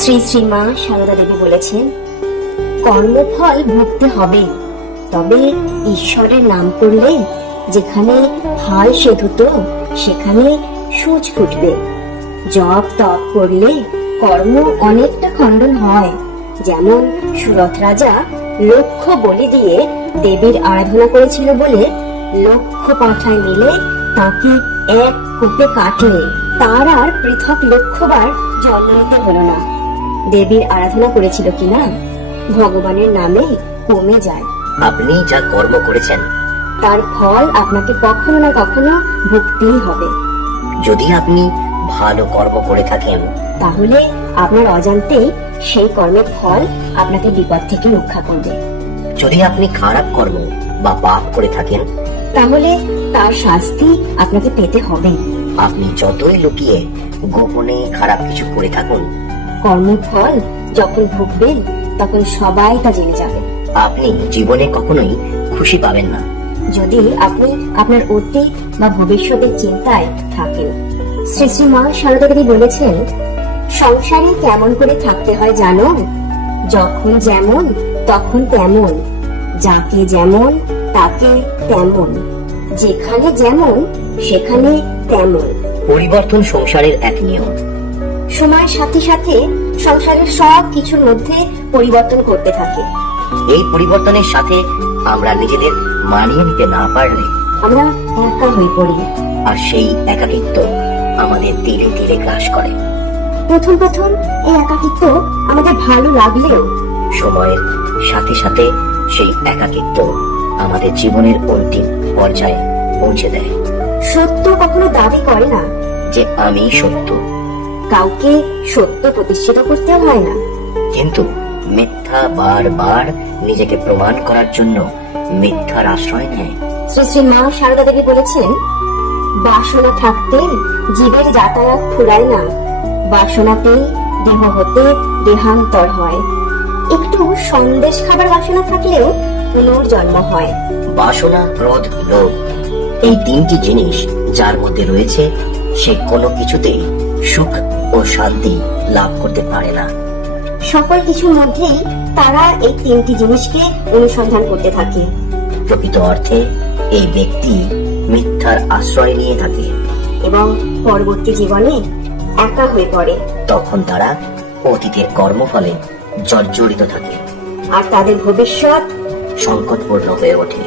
শ্রী শ্রী মা সারদা দেবী বলেছেন, কর্মফল ভুগতে হবে, তবে ঈশ্বরের নাম করলে যেখানে হাল সেধুত সেখানে সূচ ফুটবে। জপ তপ করলে কর্ম অনেকটা খণ্ডন হয়। যেমন সুরথ রাজা লক্ষ বলি দিয়ে দেবীর আরাধনা করেছিল বলে লক্ষ পাঁঠায় মিলে তাকে এক কূপে কাটলে তার আর পৃথক লক্ষবার জন্ম নিতে হলো না। দেবীর আরাধনা করেছিল কিনা ভগবানের নামে কমে যায়। আপনি যা কর্ম করেছেন তার ফল আপনাকে কখনো না কখনো ভুগতেই হবে। যদি আপনি ভালো কর্ম করে থাকেন তাহলে আপনার অজান্তেই সেই কর্মের ফল আপনাকে বিপদ থেকে রক্ষা করবে। যদি আপনি খারাপ কর্ম বা পাপ করে থাকেন তাহলে তার শাস্তি আপনাকে পেতে হবে। আপনি যতই লুকিয়ে গোপনে খারাপ কিছু করে থাকুন, কর্মফল যখন ভুগবেন তখন সবাই তা জেনে যাবে। আপনি জীবনে কখনোই খুশি পাবেন না যদি আপনি আপনার অতীত বা ভবিষ্যতের চিন্তায় থাকেন। শ্রী শ্রী মা সারদা দেবী বলেছেন, সংসারে কেমন করে থাকতে হয় জানো? যখন যেমন তখন তেমন, যাকে যেমন তাকে তেমন, যেখানে যেমন সেখানে তেমন। পরিবর্তন সংসারের এক নিয়ম। সময়ের সাথে সাথে সংসারের সব কিছুর মধ্যে পরিবর্তন করতে থাকে। এই পরিবর্তনের সাথে আমরা নিজেদের মানিয়ে নিতে না পারলে আমরা একা হয়ে পড়ি। আর সেই একাকিত্ব আমাদের ধীরে ধীরে গ্রাস করে। প্রথম প্রথম এই একাকিত্ব আমাদের ভালো লাগলেও সময়ের সাথে সাথে সেই একাকিত্ব আমাদের জীবনের অন্তিম পর্যায়ে পৌঁছে দেয়। সত্য কখনো দাবি করে না যে আমি সত্য, কাউকে সত্য প্রতিষ্ঠিত করতেও হয় না। কিন্তু মিথ্যা বারবার নিজেকে প্রমাণ করার জন্য মিথ্যার আশ্রয় নেয়। শ্রী শ্রী মা সারদা দেবী বলেছেন, বাসনা থাকতে জীবের যাতায়াত ফুরায় না, বাসনাতেই দেহ হতে দেহান্তর হয়। একটু সন্দেশ খাবার বাসনা থাকলেও পুনর্জন্ম হয়। বাসনা, ক্রোধ, লোভ, এই তিনটি জিনিস যার মধ্যে রয়েছে সে কোনো কিছুতেই সুখ ও শান্তি লাভ করতে পারে না। সকল কিছুর মধ্যেই তারা এই তিনটি জিনিসকে অনুসন্ধান করতে থাকে। প্রকৃত অর্থে এই ব্যক্তি মিথ্যার আশ্রয় নিয়ে থাকে এবং পরবর্তী জীবনে একা হয়ে পড়ে। তখন তারা অতীতের কর্মফলে জর্জরিত থাকে আর তাদের ভবিষ্যৎ সংকটপূর্ণ হয়ে ওঠে।